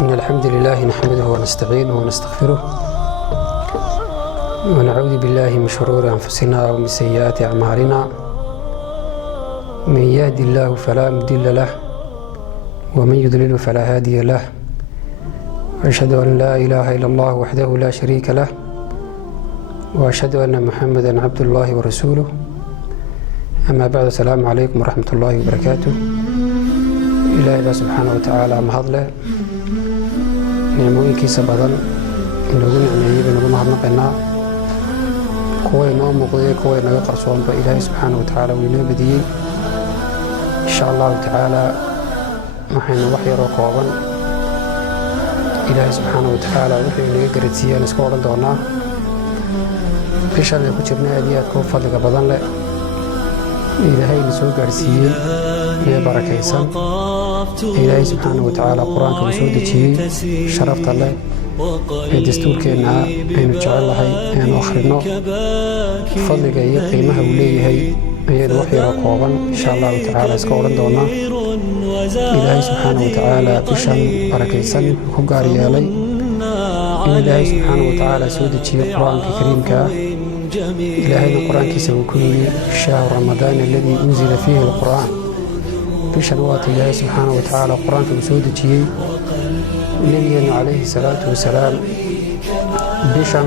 إن الحمد لله نحمده ونستعينه ونستغفره ونعوذ بالله من شرور أنفسنا ومن سيئات أعمالنا. من يهد الله فلا مضل له ومن يضلل فلا هادي له. وأشهد أن لا إله إلا الله وحده لا شريك له وأشهد أن محمدا عبد الله ورسوله. أما بعد، السلام عليكم ورحمة الله وبركاته. إلهي سبحانه وتعالى mahadle nicmooyinkiisa badan inagu nicmeeyey baynagu mahadnaqaynaa. kuwa inoo muuqday kuwa inaga qarsoonba ilaahay subxaana watacaala wuu inoo badiyey. insha allahu tacaala waxaynu wax yaroo kooban ilaahay subxaana watacaala wuxuu inaga garadsiiyeen iska odhan doonaa. bishan ay ku jirna aad iyo aad ku fadliga badan leh ilaahay na soo gaarsiiyey ee barakaysan. ilaahay subxaana watacaala qur-aanka uu soo dejiyey sharafta leh ee dastuurkeenna aynu jecellahay aynu akhrino. fadliga iyo qiimaha uu leeyahay ayaynu wax yaroo kooban insha allahu tacaala iska odhan doonaa. ilaahay subxaana watacaala bishan barakaysan wuxuu ku gaar yeelay in ilaahay subxaana watacaala soo dejiyey qur-aanka kariimka ah. ilaahayna qur-aankiisa uu ku yidhi shahru ramadaan aladii unzila fiihi alqur'aan. bishan waata ilaahay subxaana watacaala qur-aanka uu soo dejiyey nebigeenu calayhi salaatu wasalaam. bishan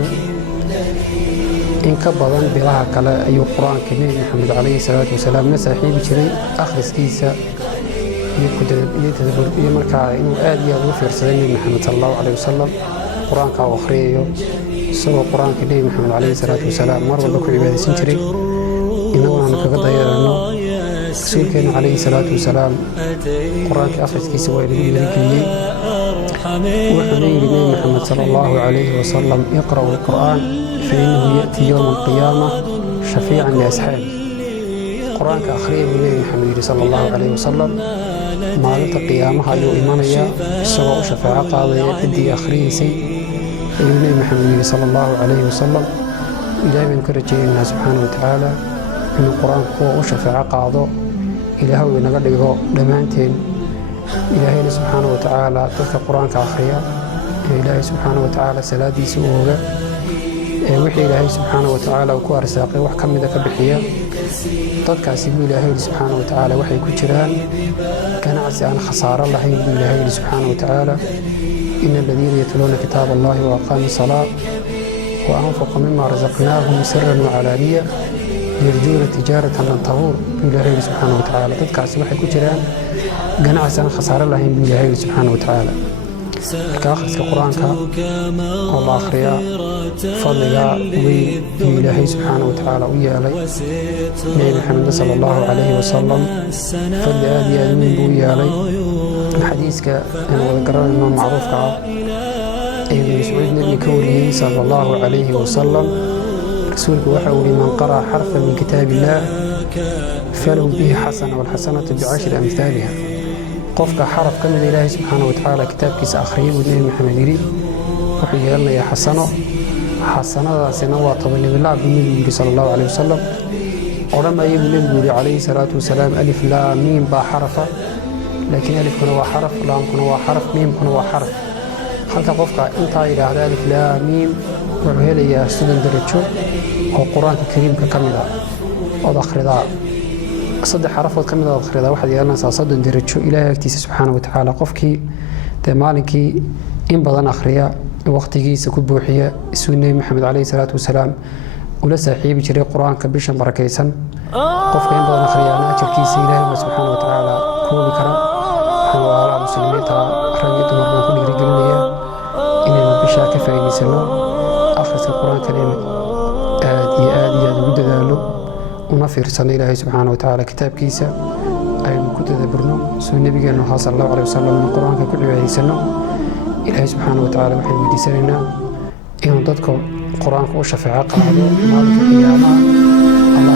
in ka badan bilaha kale ayuu qur-aanka nebi maxamed calayhi salaatu wasalaam la saaxiibi jiray akhriskiisa iyo markaa inuu aad iyo aad ugu fiirsaday nebi maxamed sala allahu calayhi wasalam qur-aanka uu akhriyayo. isagoo qur-aanka nebi maxamed calayhi salaatu wasalaam mar walba ku cibaadaysan jiray. innaguna aanu kaga dayanayno rasuulkeenu calayhi salaatu wasalaam qur-aanka akhriskiisa waa inagu dhiirigeliyey. wuxuuna yidhi nebi maxamed sala allahu calayhi wasalam iqra'u alqur'aan fa innahu ya'ti yowma alqiyaama shafiican liasxaabi. qur-aanka akhriya buu nebi maxamed yidhi sala allahu calayhi wasalam. maalinta qiyaamaha ayuu imanayaa isagoo u shafaaco qaadaya ciddii akhriyaysay ayuu nebi maxamed yidhi sala allahu calayhi wasalam. ilaahay baynu ka rajaynaynaa subxaana watacaala inuu qur-aanku kuwa u shafaaco qaado ilaah uu inaga dhigo dhammaanteen. ilaahayna subxaana watacaala dadka qur-aanka akhriya ee ilaahay subxaana watacaala salaadiisa u oga ee wixii ilaahay subxaana watacaala uu ku arsaaqay wax ka mida ka bixiya. dadkaasi buu ilaahay yidhi subxaana watacaala waxay ku jiraan ganacsi aan khasaaro lahayn buu ilaahay yidhi subxaana watacaala. ina aladiina yatluuna kitaaba allahi wa aqaamu salaa wa anfaquu mima rasaqnaahum siran wacalaaniya yarjuuna tijaaratan lan tabuur buu ilaahay yidhi subxaana watacaala. dadkaasi waxay ku jiraan ganacsi aan khasaaro lahayn buu ilaahay yidhi subxaana watacaala. marka akhriska qur-aanka oo la akhriyaa fadliga weyn iyo ilaahay subxaana watacaala u yeelay nebi maxamed sala allahu calayhi wasalam fadli aad iyo aad weyn buu u yeelay. xadiiska aynu wada garanayno macruufka ah ee ibnu mascuud nebiga ka wariyey sala allahu calayhi wasalam. rasuulku waxa uu yihi man qara'a xarfan min kitaabi illaah falahu bihi xasana walxasanatu bicashri amhaaliha. qofka xaraf ka mida ilaahay subxaana watacaala kitaabkiisa akhriyay buu nebi maxamed yidhi wuxuu yeelanayaa xasano. xasanadaasina waa tobanlaab buu nebigu yidhi sala allahu calayhi wasalam. odhanaya buu nebigu yidhi calayhi salaatu wasalaam alif laam miim baa xarafa, laakiin alifkuna waa xaraf, laamkuna waa xaraf, miimkuna waa xaraf. halka qofka intaa yidhaahda alif laam miim wuxuu helayaa 30 darajo oo qur-aanka kariimka ka mid ah ood akhridaa. 3 xarafood ka mid ah ood akhridaa waxaad yeelanaysaa 30 darajo ilaahay agtiisa subxaana watacaala. qofkii dee maalinkii in badan akhriya waqtigiisa ku buuxiya isuu nebi maxamed calayhi salaatu wasalaam ula saaxiibi jiray qur-aanka bishan barakaysan. qofka in badan akhriyaana ajarkiisa ilaahay baa subxaana watacaala koobi kara. waxaan walaalaha muslimiinta rag iyo dumar baan ku dhiirigelinayaa inaynu bishaa ka faa'iidaysano akhriska qur-aankanaynu aad iyo aad ugu dadaalo una fiirsano ilaahay subxaana watacaala kitaabkiisa aynu ku tadaburno soo nebigeennu ahaa sala allahu calayhi wasalam inu qur-aanka ku cibaadaysano. ilaahay subxaana watacaala waxaan weydiisanaynaa inuu dadka qur-aanka u shafeeco qaado maalinka qiyaamaha. allah